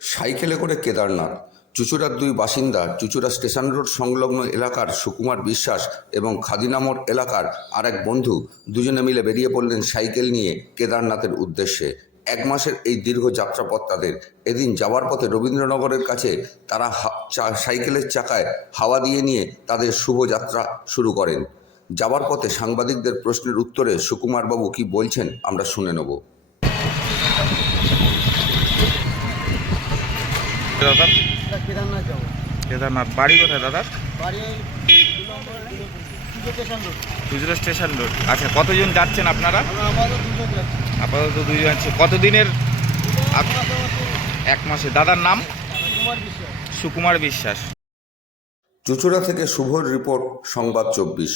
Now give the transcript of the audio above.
সাইকেলে করে কেদারনাথ। চুঁচুড়ার দুই বাসিন্দা চুঁচুড়া স্টেশন রোড সংলগ্ন এলাকার সুকুমার বিশ্বাস এবং খাদিনামোড় এলাকার আর এক বন্ধু দুজনে মিলে বেরিয়ে পড়লেন সাইকেল নিয়ে কেদারনাথের উদ্দেশ্যে। এক মাসের এই দীর্ঘ যাত্রাপথ তাদের। এদিন যাওয়ার পথে রবীন্দ্রনগরের কাছে তারা সাইকেলের চাকায় হাওয়া দিয়ে নিয়ে তাদের শুভ যাত্রা শুরু করেন। যাওয়ার পথে সাংবাদিকদের প্রশ্নের উত্তরে সুকুমারবাবু কি বলছেন আমরা শুনে নেব। দাদা কেদারনাথ যাবো। কেদারনাথ বাড়ি কোথায় দাদা? বাড়ি চুঁচুড়া স্টেশন রোড। আচ্ছা, কতজন যাচ্ছেন আপনারা? আপাতত দুজন যাচ্ছে। কতদিনের? এক মাসে। দাদার নাম? সুকুমার বিশ্বাস। চুঁচুড়া থেকে শুভর রিপোর্ট, সংবাদ 24।